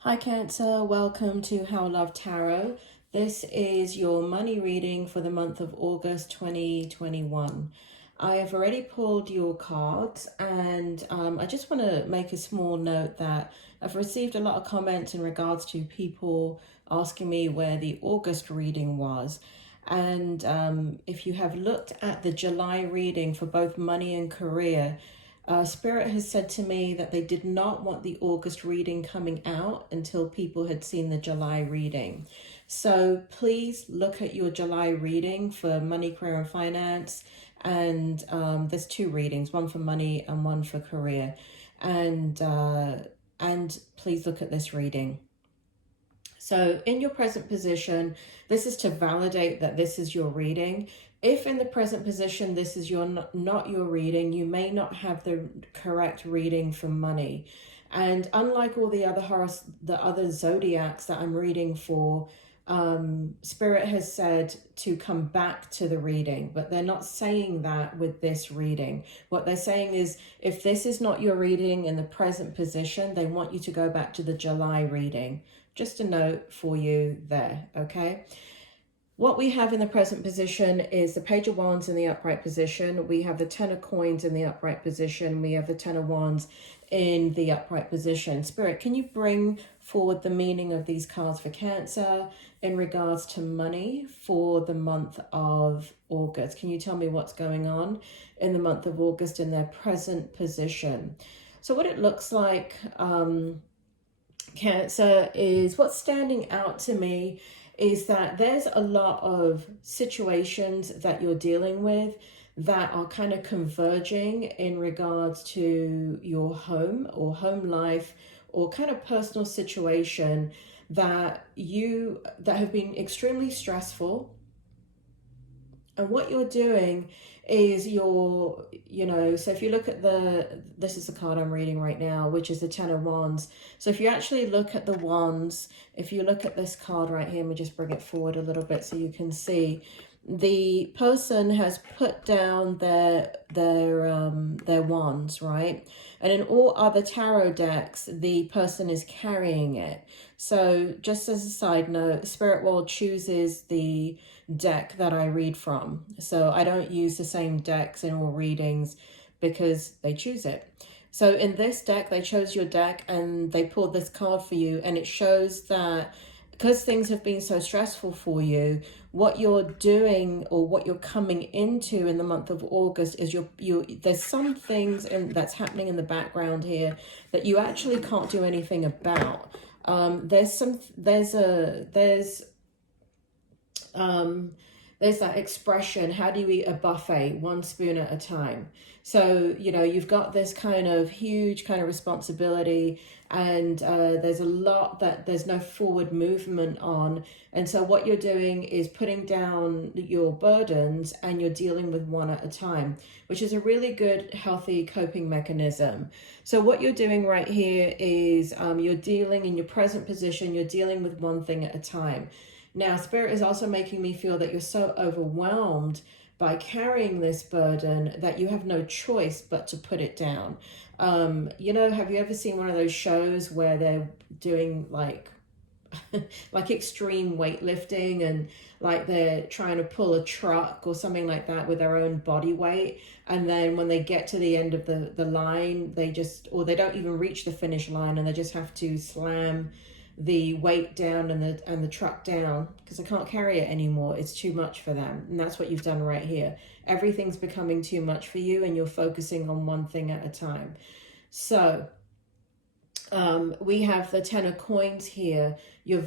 Hi Cancer, welcome to How Love Tarot. This is your money reading for the month of August 2021. I have already pulled your cards and I just want to make a small note that I've received a lot of comments in regards to people asking me where the August reading was. And if you have looked at the July reading for both money and career, Spirit has said to me that they did not want the August reading coming out until people had seen the July reading. So please look at your July reading for money, career, and finance. And there's two readings, one for money and one for career. And please look at this reading. So in your present position, this is to validate that this is your reading. If in the present position this is not your reading, you may not have the correct reading for money. And unlike all the other zodiacs that I'm reading for, Spirit has said to come back to the reading, but they're not saying that with this reading. What they're saying is if this is not your reading in the present position, they want you to go back to the July reading. Just a note for you there, okay? What we have in the present position is the Page of Wands in the upright position. We have the Ten of Coins in the upright position. We have the Ten of Wands in the upright position. Spirit, can you bring forward the meaning of these cards for Cancer in regards to money for the month of August? Can you tell me what's going on in the month of August in their present position? So what it looks like, Cancer, is what's standing out to me is that there's a lot of situations that you're dealing with that are kind of converging in regards to your home or home life or kind of personal situation that have been extremely stressful. And what you're doing is so if you look at this is the card I'm reading right now, which is the Ten of Wands. So if you actually look at the Wands, if you look at this card right here, let me just bring it forward a little bit so you can see. The person has put down their wands, right? And in all other tarot decks, the person is carrying it. So just as a side note, Spirit World chooses the deck that I read from. So I don't use the same decks in all readings because they choose it. So in this deck, they chose your deck and they pulled this card for you, and it shows that because things have been so stressful for you, what you're doing or what you're coming into in the month of August is there's some things that's happening in the background here that you actually can't do anything about. There's that expression, how do you eat a buffet, one spoon at a time? So, you've got this kind of huge kind of responsibility, and there's a lot that there's no forward movement on. And so what you're doing is putting down your burdens and you're dealing with one at a time, which is a really good, healthy coping mechanism. So what you're doing right here is you're dealing in your present position, you're dealing with one thing at a time. Now, Spirit is also making me feel that you're so overwhelmed by carrying this burden that you have no choice but to put it down. Have you ever seen one of those shows where they're doing like extreme weightlifting and like they're trying to pull a truck or something like that with their own body weight, and then when they get to the end of the line, they don't even reach the finish line and they just have to slam the weight down and the truck down because they can't carry it anymore. It's too much for them. And that's what you've done right here. Everything's becoming too much for you and you're focusing on one thing at a time. So we have the Ten of Coins here. Your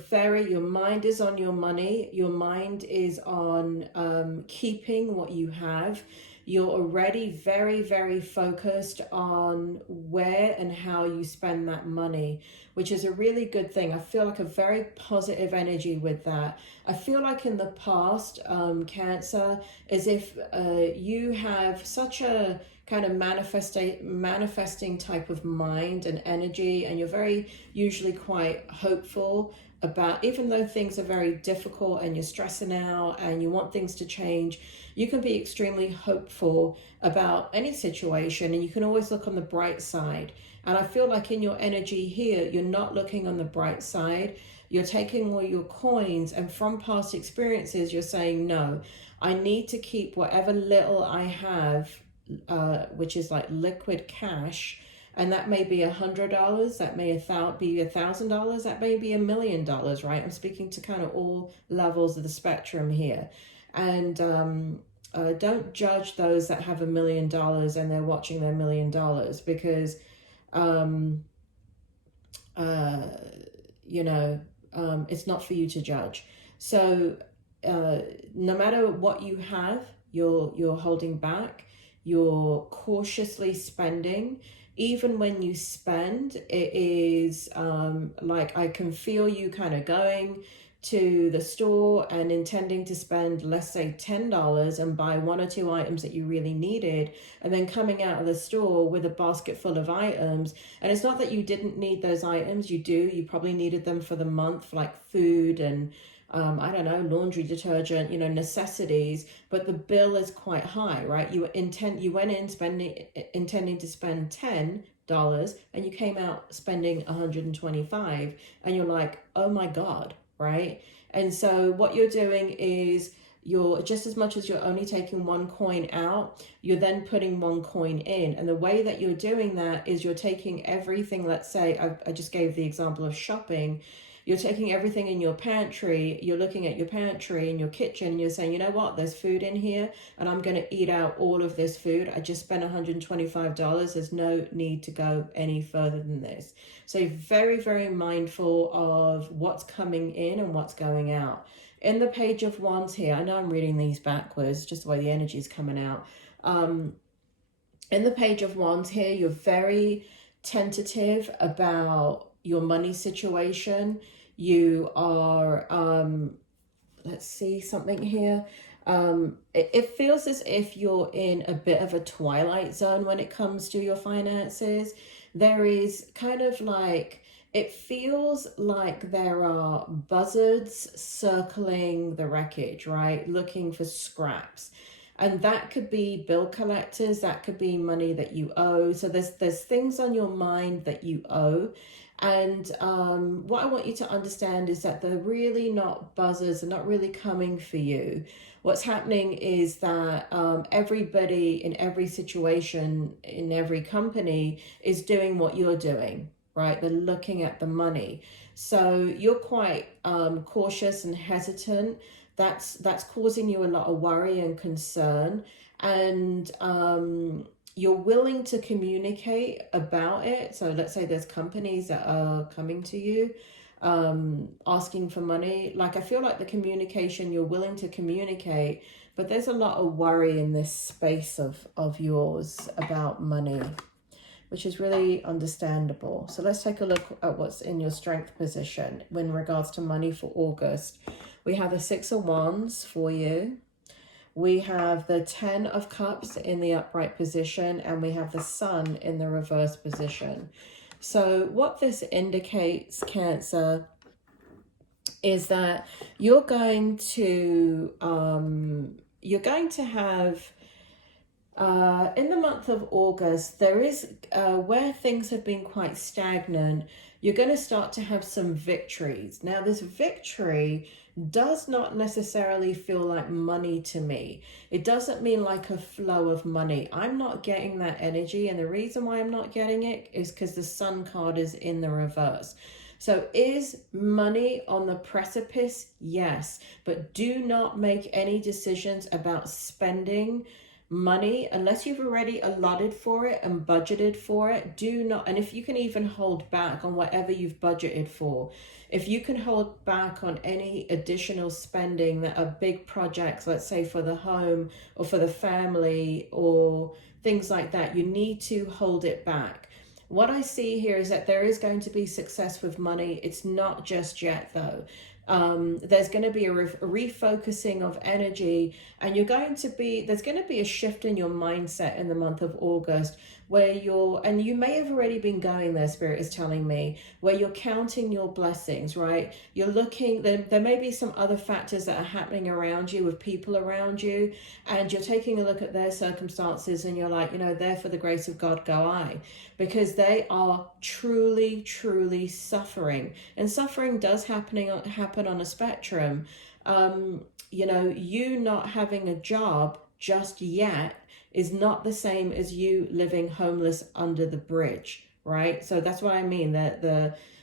mind is on your money. Your mind is on keeping what you have. You're already very, very focused on where and how you spend that money, which is a really good thing. I feel like a very positive energy with that. I feel like in the past, Cancer, as if you have such a kind of manifesting type of mind and energy, and you're very usually quite hopeful about, even though things are very difficult and you're stressing out and you want things to change, you can be extremely hopeful about any situation and you can always look on the bright side. And I feel like in your energy here, you're not looking on the bright side. You're taking all your coins, and from past experiences, you're saying, no, I need to keep whatever little I have, which is like liquid cash. And that may be $100, that may be $1,000, that may be $1 million, right? I'm speaking to kind of all levels of the spectrum here. And don't judge those that have $1 million and they're watching their $1 million, because, you know, it's not for you to judge. So no matter what you have, you're holding back, you're cautiously spending. Even when you spend, it is like I can feel you kind of going to the store and intending to spend, let's say, $10 and buy 1 or 2 items that you really needed, and then coming out of the store with a basket full of items. And it's not that you didn't need those items. You probably needed them for the month, like food and I don't know, laundry detergent, you know, necessities, but the bill is quite high, right? You went in intending to spend $10 and you came out spending $125, and you're like, oh my God, right? And so what you're doing is you're, just as much as you're only taking 1 coin out, you're then putting 1 coin in. And the way that you're doing that is you're taking everything, let's say, I just gave the example of shopping. You're taking everything in your pantry, you're looking at your pantry and your kitchen, and you're saying, you know what, there's food in here and I'm going to eat out all of this food. I just spent $125. There's no need to go any further than this. So you're very, very mindful of what's coming in and what's going out. In the Page of Wands here, I know I'm reading these backwards, just the way the energy is coming out. In the Page of Wands here, you're very tentative about your money situation. You are, let's see something here. It feels as if you're in a bit of a twilight zone when it comes to your finances. There is kind of like, it feels like there are buzzards circling the wreckage, right? Looking for scraps. And that could be bill collectors, that could be money that you owe. So there's things on your mind that you owe. And what I want you to understand is that they're really not buzzers, they're not really coming for you. What's happening is that everybody in every situation, in every company, is doing what you're doing, right? They're looking at the money. So you're quite cautious and hesitant. That's causing you a lot of worry and concern. And you're willing to communicate about it. So let's say there's companies that are coming to you asking for money. Like, I feel like the communication, you're willing to communicate, but there's a lot of worry in this space of yours about money, which is really understandable. So let's take a look at what's in your strength position in regards to money for August. We have the 6 of Wands for you. We have the 10 of Cups in the upright position, and we have the Sun in the reverse position. So what this indicates, Cancer, is that you're going to have, in the month of August, there is, where things have been quite stagnant, you're going to start to have some victories. Now, this victory does not necessarily feel like money to me. It doesn't mean like a flow of money. I'm not getting that energy. And the reason why I'm not getting it is because the Sun card is in the reverse. So is money on the precipice? Yes. But do not make any decisions about spending money unless you've already allotted for it and budgeted for it. Do not, and if you can even hold back on whatever you've budgeted for, if you can hold back on any additional spending that are big projects, let's say for the home or for the family or things like that, you need to hold it back. What I see here is that there is going to be success with money. It's not just yet though. There's going to be a refocusing of energy, and there's going to be a shift in your mindset in the month of August, where you're, and you may have already been going there, Spirit is telling me, where you're counting your blessings, right? You're looking, there may be some other factors that are happening around you, with people around you, and you're taking a look at their circumstances and you're like, you know, there for the grace of God go I, because they are truly, truly suffering. And suffering does happen on a spectrum. You know, you not having a job just yet is not the same as you living homeless under the bridge, right? So that's what I mean, that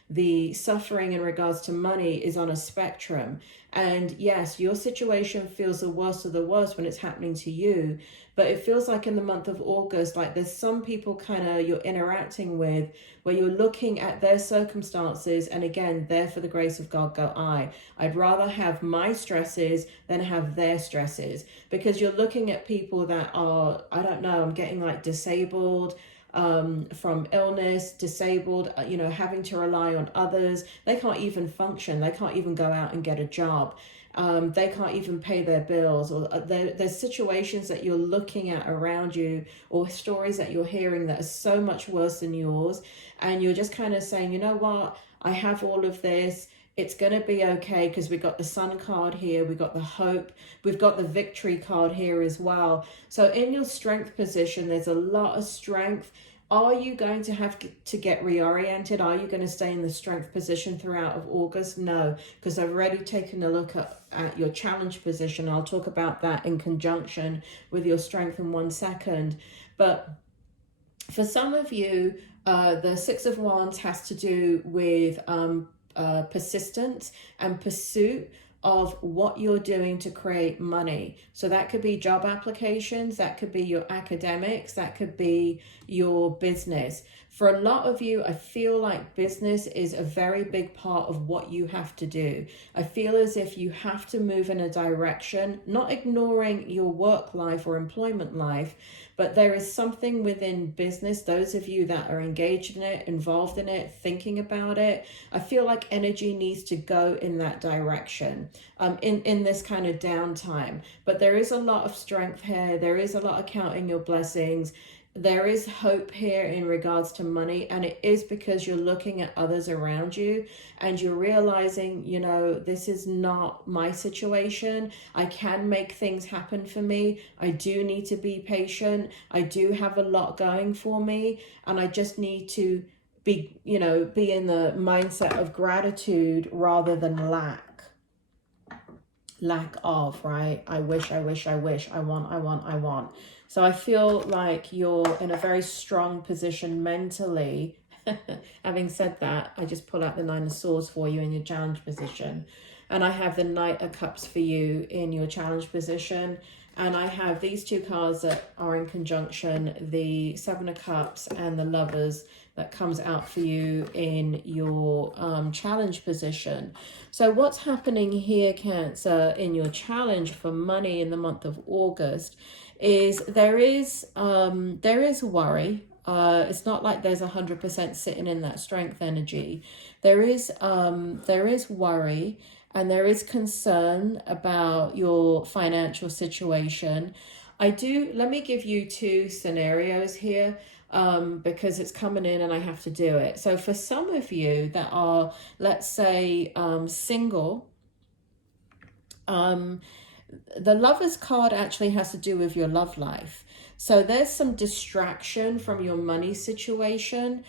the suffering in regards to money is on a spectrum. And yes, your situation feels the worst of the worst when it's happening to you, but it feels like in the month of August, like there's some people kind of you're interacting with where you're looking at their circumstances, and again, there for the grace of God go I. I'd rather have my stresses than have their stresses, because you're looking at people that are, I don't know, I'm getting like disabled, from illness, disabled, you know, having to rely on others. They can't even function. They can't even go out and get a job. They can't even pay their bills, or there's situations that you're looking at around you, or stories that you're hearing that are so much worse than yours. And you're just kind of saying, you know what, I have all of this. It's going to be okay, because we got the Sun card here. We got the hope. We've got the victory card here as well. So in your strength position, there's a lot of strength. Are you going to have to get reoriented? Are you going to stay in the strength position throughout of August? No, because I've already taken a look at your challenge position. I'll talk about that in conjunction with your strength in 1 second. But for some of you, the Six of Wands has to do with persistence and pursuit of what you're doing to create money. So that could be job applications, that could be your academics, that could be your business. For a lot of you, I feel like business is a very big part of what you have to do. I feel as if you have to move in a direction, not ignoring your work life or employment life, but there is something within business, those of you that are engaged in it, involved in it, thinking about it, I feel like energy needs to go in that direction in this kind of downtime. But there is a lot of strength here. There is a lot of counting your blessings. There is hope here in regards to money, and it is because you're looking at others around you and you're realizing, you know, this is not my situation. I can make things happen for me. I do need to be patient. I do have a lot going for me, and I just need to be, you know, be in the mindset of gratitude rather than lack of, right? I wish, I want. So I feel like you're in a very strong position mentally. Having said that, I just pull out the Nine of Swords for you in your challenge position. And I have the Knight of Cups for you in your challenge position. And I have these two cards that are in conjunction, the Seven of Cups and the Lovers, that comes out for you in your challenge position. So what's happening here, Cancer, in your challenge for money in the month of August is there is worry. It's not like there's 100% sitting in that strength energy. There is worry, and there is concern about your financial situation. Let me give you two scenarios here, because it's coming in and I have to do it. So for some of you that are, let's say, single, the Lovers card actually has to do with your love life. So there's some distraction from your money situation,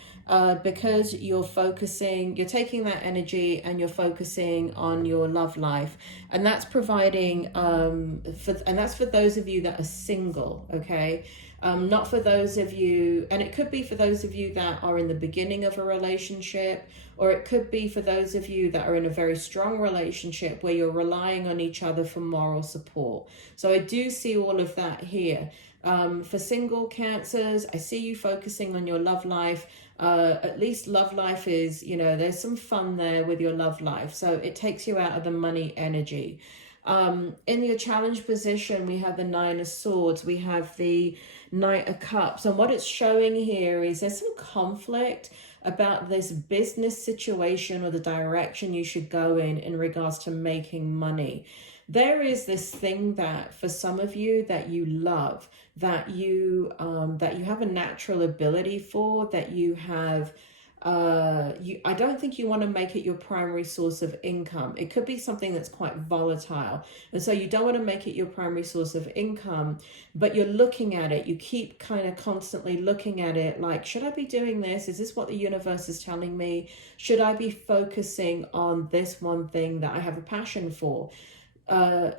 because you're taking that energy and you're focusing on your love life. And that's providing, that's for those of you that are single, okay? Not for those of you, and it could be for those of you that are in the beginning of a relationship, or it could be for those of you that are in a very strong relationship where you're relying on each other for moral support. So I do see all of that here. For single Cancers, I see you focusing on your love life. At least love life is, you know, there's some fun there with your love life. So it takes you out of the money energy. In your challenge position, we have the Nine of Swords. We have the Knight of Cups. And what it's showing here is there's some conflict about this business situation or the direction you should go in regards to making money. there is this thing that for some of you that you love, that you have a natural ability for, that you have I don't think you want to make it your primary source of income. It could be something that's quite volatile, and so you don't want to make it your primary source of income, but you're looking at it. You keep kind of constantly looking at it like, should I be doing this? Is this what the universe is telling me? Should I be focusing on this one thing that I have a passion for?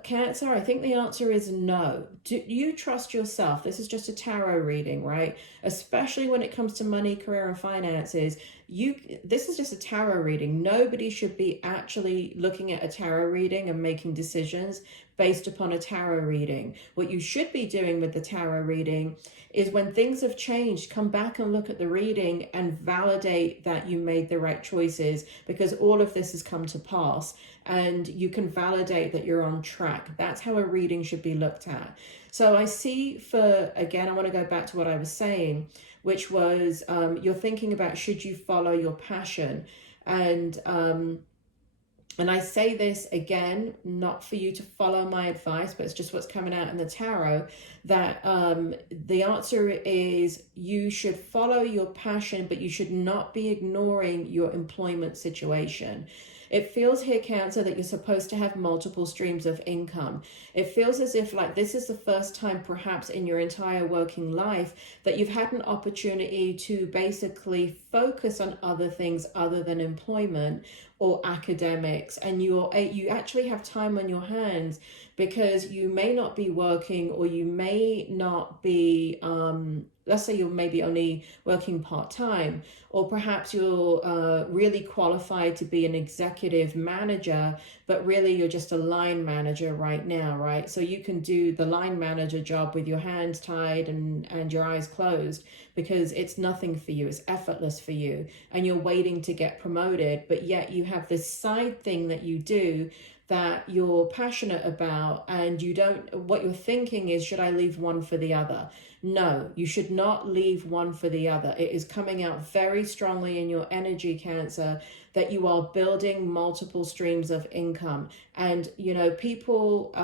Cancer, I think the answer is no. Do you trust yourself? This is just a tarot reading, right? Especially when it comes to money, career, and finances. This is just a tarot reading. Nobody should be actually looking at a tarot reading and making decisions based upon a tarot reading. What you should be doing with the tarot reading is, when things have changed, come back and look at the reading and validate that you made the right choices, because all of this has come to pass and you can validate that you're on track. That's how a reading should be looked at. So I see, again, I want to go back to what I was saying, which was you're thinking about, should you follow your passion? And I say this again, not for you to follow my advice, but it's just what's coming out in the tarot, that the answer is you should follow your passion, but you should not be ignoring your employment situation. It feels here, Cancer, that you're supposed to have multiple streams of income. It feels as if like this is the first time perhaps in your entire working life that you've had an opportunity to basically focus on other things other than employment or academics, and you actually have time on your hands, because you may not be working, or you may not be let's say you're maybe only working part-time, or perhaps you're really qualified to be an executive manager, but really you're just a line manager right now, right? So you can do the line manager job with your hands tied and your eyes closed, because it's nothing for you, it's effortless for you, and you're waiting to get promoted, but yet you have this side thing that you do that you're passionate about, and what you're thinking is, should I leave one for the other? No, you should not leave one for the other. It is coming out very strongly in your energy, Cancer, that you are building multiple streams of income. And, people,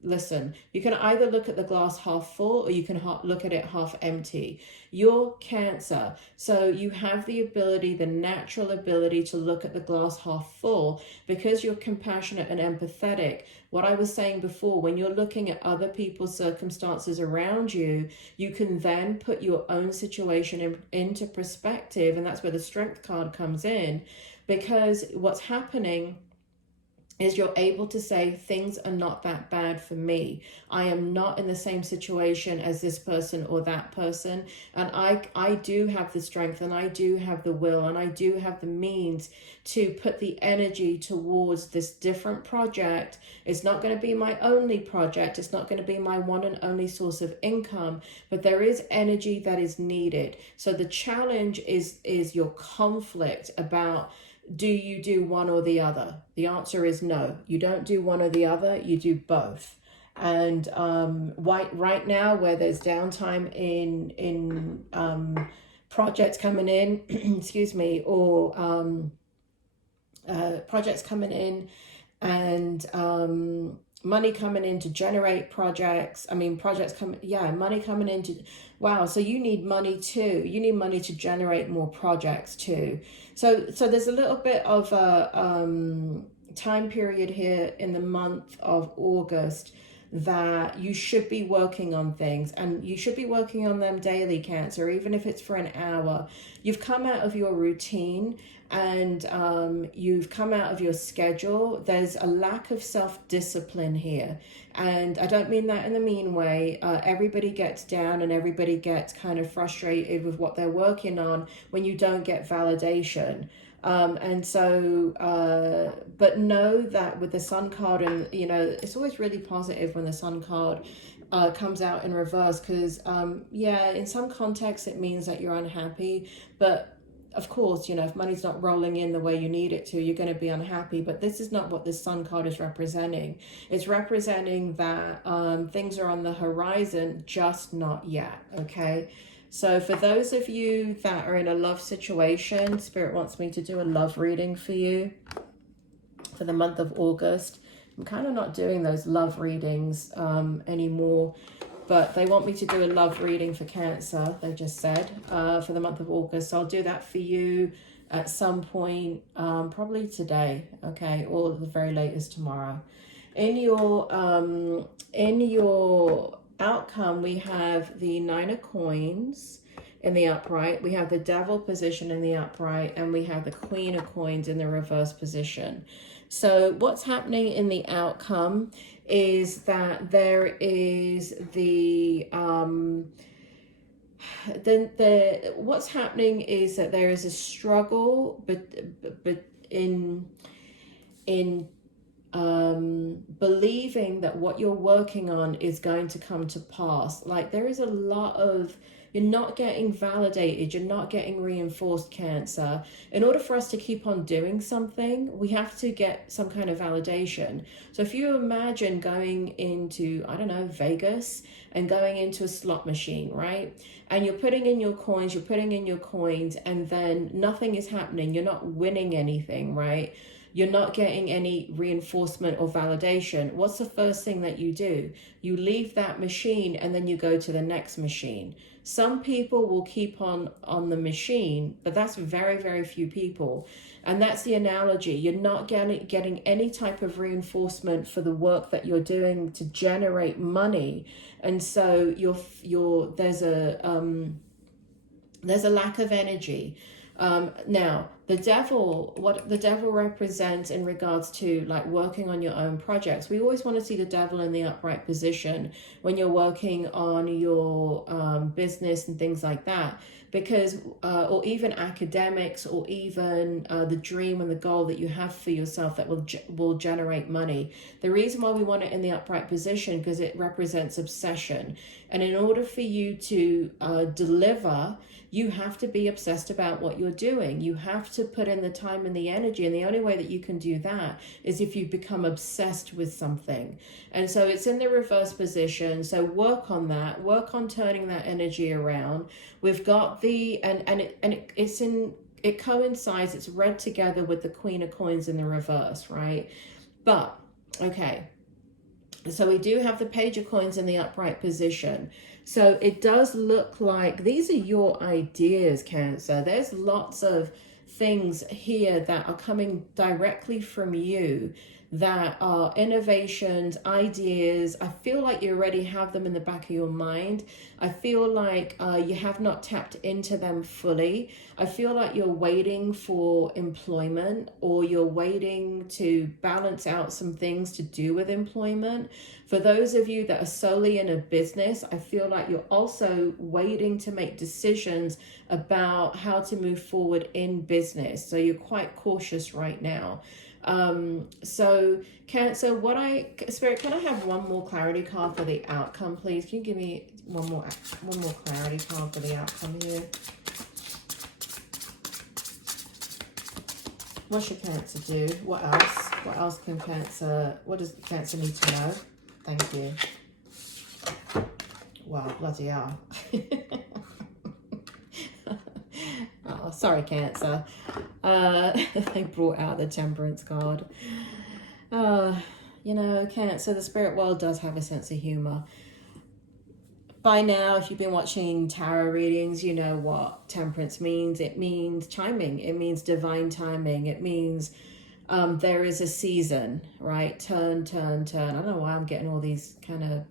listen, you can either look at the glass half full, or you can look at it half empty. You're Cancer, so you have the ability, the natural ability, to look at the glass half full, because you're compassionate and empathetic. What I was saying before, when you're looking at other people's circumstances around you, you can then put your own situation into perspective, and that's where the Strength card comes in, because what's happening is you're able to say, things are not that bad for me. I am not in the same situation as this person or that person. And I do have the strength, and I do have the will, and I do have the means to put the energy towards this different project. It's not going to be my only project. It's not going to be my one and only source of income, but there is energy that is needed. So the challenge is your conflict about, do you do one or the other? The answer is no. You don't do one or the other, you do both. And right now, where there's downtime in projects coming in, excuse me, or projects coming in, and money coming in to generate projects. Money coming in to, wow, so you need money too. You need money to generate more projects too. So there's a little bit of a time period here in the month of August that you should be working on things, and you should be working on them daily, Cancer, even if it's for an hour. You've come out of your routine, and you've come out of your schedule. There's a lack of self-discipline here, and I don't mean that in a mean way. Everybody gets down, and everybody gets kind of frustrated with what they're working on when you don't get validation. But know that with the Sun card, and it's always really positive when the Sun card comes out in reverse, because in some contexts it means that you're unhappy, but of course, if money's not rolling in the way you need it to, you're going to be unhappy. But this is not what this Sun card is representing. It's representing that things are on the horizon, just not yet, okay? So for those of you that are in a love situation, Spirit wants me to do a love reading for you for the month of August. I'm kind of not doing those love readings anymore, but they want me to do a love reading for Cancer, they just said, for the month of August. So I'll do that for you at some point, probably today, okay, or the very latest tomorrow. In your outcome, we have the 9 of Coins in the upright, we have the Devil position in the upright, and we have the Queen of Coins in the reverse position. So what's happening in the outcome is that there is what's happening is that there is a struggle, but in believing that what you're working on is going to come to pass. Like there is a lot of, you're not getting validated, you're not getting reinforced, Cancer. In order for us to keep on doing something, we have to get some kind of validation. So if you imagine going into, I don't know, Vegas and going into a slot machine, right? And you're putting in your coins, and then nothing is happening. You're not winning anything, right? You're not getting any reinforcement or validation. What's the first thing that you do? You leave that machine and then you go to the next machine. Some people will keep on the machine, but that's very, very few people. And that's the analogy. You're not getting any type of reinforcement for the work that you're doing to generate money. And so there's a lack of energy. Now, the devil, what the devil represents in regards to like working on your own projects, we always want to see the devil in the upright position when you're working on your business and things like that, because or even academics, or even the dream and the goal that you have for yourself that will generate money. The reason why we want it in the upright position, because it represents obsession, and in order for you to deliver, you have to be obsessed about what you're doing. You have to put in the time and the energy. And the only way that you can do that is if you become obsessed with something. And so it's in the reverse position. So work on that. Work on turning that energy around. We've got it coincides, it's read together with the Queen of Coins in the reverse, right? But, okay. So we do have the Page of Coins in the upright position. So it does look like these are your ideas, Cancer. There's lots of things here that are coming directly from you that are innovations, ideas. I feel like you already have them in the back of your mind. I feel like you have not tapped into them fully. I feel like you're waiting for employment, or you're waiting to balance out some things to do with employment. For those of you that are solely in a business, I feel like you're also waiting to make decisions about how to move forward in business. So you're quite cautious right now. So Cancer, Spirit, can I have one more clarity card for the outcome, please? Can you give me one more clarity card for the outcome here? What should Cancer do? What else? What else can Cancer, what does Cancer need to know? Thank you. Wow, bloody hell. Oh, sorry, Cancer. They brought out the Temperance card. You know, Cancer, the spirit world does have a sense of humor. By now, if you've been watching tarot readings, you know what Temperance means. It means chiming. It means divine timing. It means there is a season, right? Turn, turn, turn. I don't know why I'm getting all these kind of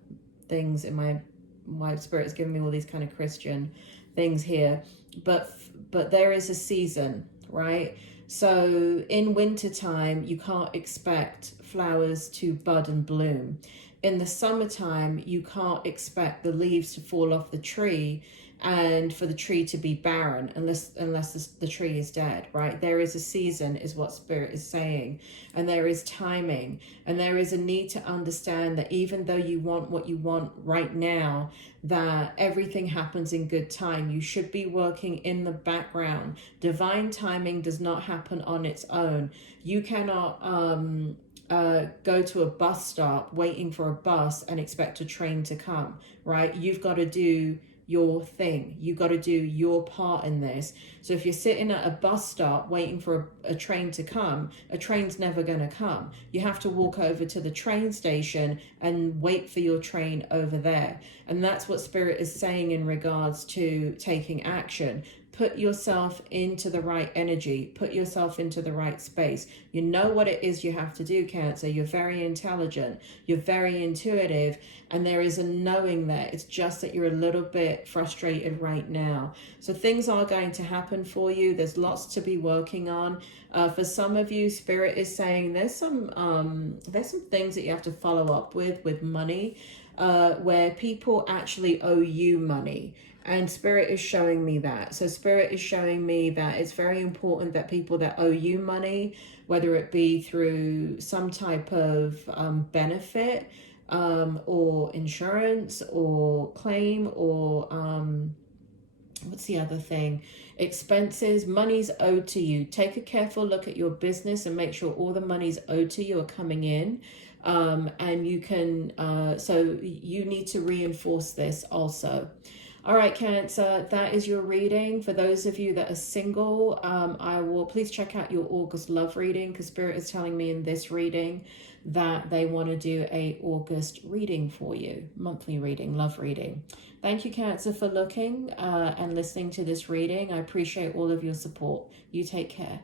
things in my spirit's giving me all these kind of Christian things here. But there is a season, right? So in wintertime, you can't expect flowers to bud and bloom. In the summertime, you can't expect the leaves to fall off the tree and for the tree to be barren unless the tree is dead, right? There is a season, is what Spirit is saying, and there is timing, and there is a need to understand that even though you want what you want right now, that everything happens in good time. You should be working in the background. Divine timing does not happen on its own. You cannot go to a bus stop waiting for a bus and expect a train to come, right? You've got to do your thing. You got to do your part in this. So if you're sitting at a bus stop waiting for a train to come, a train's never going to come. You have to walk over to the train station and wait for your train over there. And that's what Spirit is saying in regards to taking action. Put yourself into the right energy. Put yourself into the right space. You know what it is you have to do, Cancer. You're very intelligent. You're very intuitive. And there is a knowing there. It's just that you're a little bit frustrated right now. So things are going to happen for you. There's lots to be working on. For some of you, Spirit is saying there's some things that you have to follow up with money, where people actually owe you money. And Spirit is showing me that. So Spirit is showing me that it's very important that people that owe you money, whether it be through some type of benefit or insurance or claim or what's the other thing? Expenses, money's owed to you. Take a careful look at your business and make sure all the money's owed to you are coming in. And you can, so you need to reinforce this also. All right, Cancer, that is your reading. For those of you that are single, please check out your August love reading, because Spirit is telling me in this reading that they want to do a August reading for you, monthly reading, love reading. Thank you, Cancer, for looking and listening to this reading. I appreciate all of your support. You take care.